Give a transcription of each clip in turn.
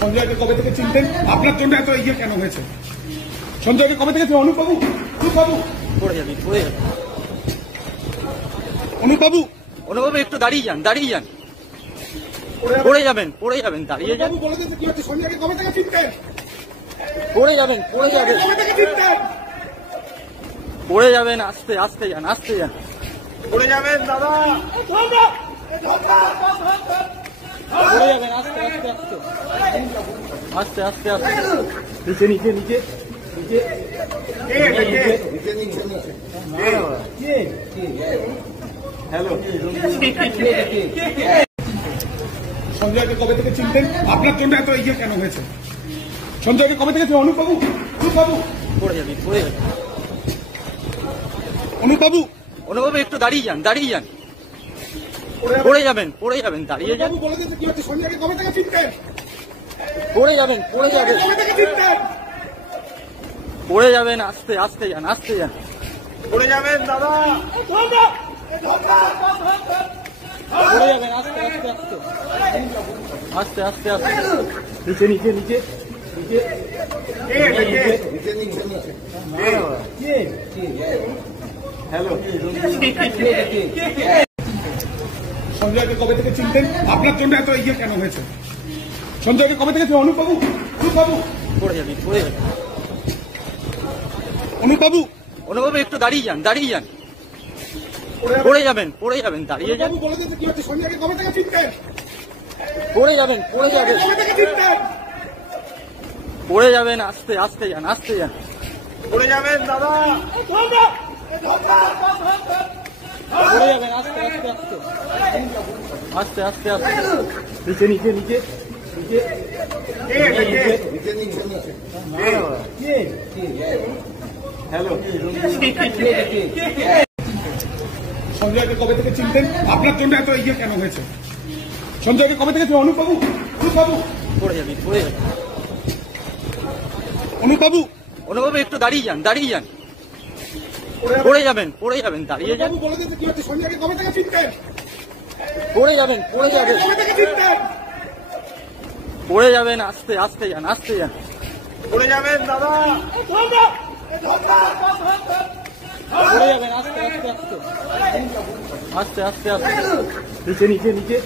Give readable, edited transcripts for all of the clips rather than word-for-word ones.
সঞ্জয়কে কবে থেকে চিনতেন? আপনার জন্য এত ইয়ে কেন হয়েছে? সঞ্জয়কে কবে থেকে চিনেন? অনুপবাবু, অনুপবাবু পড়ে যাবে, পড়ে যাবে। অনুপবাবু অনুপবাবু একটু দাঁড়িয়ে যান, দাঁড়িয়ে যান। পড়ে যাবেন, পড়ে যাবেন, দাঁড়িয়ে যান। অনুপবাবু বলে দিতে কি হচ্ছে? সঞ্জয়কে কবে থেকে চিনতেন? পড়ে যাবেন, পড়ে যাবেন, কবে থেকে চিনতেন? পড়ে যাবেন। আস্তে আস্তে যান, আস্তে যান। পড়ে যাবেন দাদা, পড়ে যাবেন, আস্তে আস্তে আস্তে আস্তে আস্তে আস্তে নিচে নিচে নিচে নিচে। হ্যালো, সঞ্জয়কে কবে থেকে চিনতেন? আপনার জন্য এত ইয়ে কেন হয়েছে? সঞ্জয়কে কবে থেকে চিনেন? অনুপবাবু, অনুপবাবু পড়ে যাবে, পড়ে যাবে। অনুপবাবু অনুপবাবু একটু দাঁড়িয়ে যান, দাঁড়িয়ে যান। পড়ে যাবেন, পড়ে যাবেন, দাঁড়িয়ে যান। অনুপবাবু বলে দিতে কি হচ্ছে? সঞ্জয়কে কবে থেকে চিনতেন? পড়ে যাবেন, পড়ে যাবেন, কবে থেকে চিনতেন? পড়ে যাবেন। আস্তে আস্তে যান, আস্তে যান। পড়ে যাবেন দাদা, পড়ে যাবেন, আস্তে আস্তে আস্তে আস্তে আস্তে আস্তে নিচে নিচে নিচে নিচে। হ্যালো, সঞ্জয়কে কবে থেকে চিনতেন? আপনার জন্য এত ইয়ে কেন হয়েছে? সঞ্জয়কে কবে থেকে চিনেন? অনুপবাবু, অনুপবাবু পড়ে যাবে, পড়ে যাবে। অনুপবাবু অনুপবাবু একটু দাঁড়িয়ে যান, দাঁড়িয়ে যান। পড়ে যাবেন, পড়ে যাবেন, দাঁড়িয়ে যান। অনুপবাবু বলে দিতে কি হচ্ছে? সঞ্জয়কে কবে থেকে চিনতেন? পড়ে যাবেন, পড়ে যাবেন, কবে থেকে চিনতেন? পড়ে যাবেন। আস্তে আস্তে যান, আস্তে যান। পড়ে যাবেন দাদা, পড়ে যাবেন, আস্তে আস্তে আস্তে আস্তে আস্তে আস্তে নিচে নিচে নিচে নিচে। হ্যালো, সঞ্জয়কে কবে থেকে চিনতেন? আপনার জন্য এত ইয়ে কেন হয়েছে? সঞ্জয়কে কবে থেকে চিনেন? অনুপবাবু, অনুপবাবু পড়ে যাবে, পড়ে যাবে। অনুপবাবু অনুপবাবু একটু দাঁড়িয়ে যান, দাঁড়িয়ে যান। পড়ে যাবেন, পড়ে যাবেন, দাঁড়িয়ে যান। অনুপবাবু বলে দিতে কি হচ্ছে? সঞ্জয়কে কবে থেকে চিনতেন? পড়ে যাবেন, পড়ে যাবেন, কবে থেকে চিনতেন? পড়ে যাবেন। আস্তে আস্তে যান, আস্তে যান। পড়ে যাবেন দাদা, পড়ে যাবেন, আস্তে আস্তে আস্তে আস্তে আস্তে আস্তে নিচে নিচে নিচে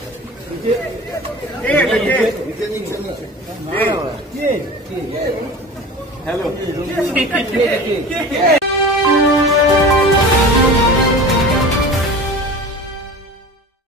নিচে। হ্যালো,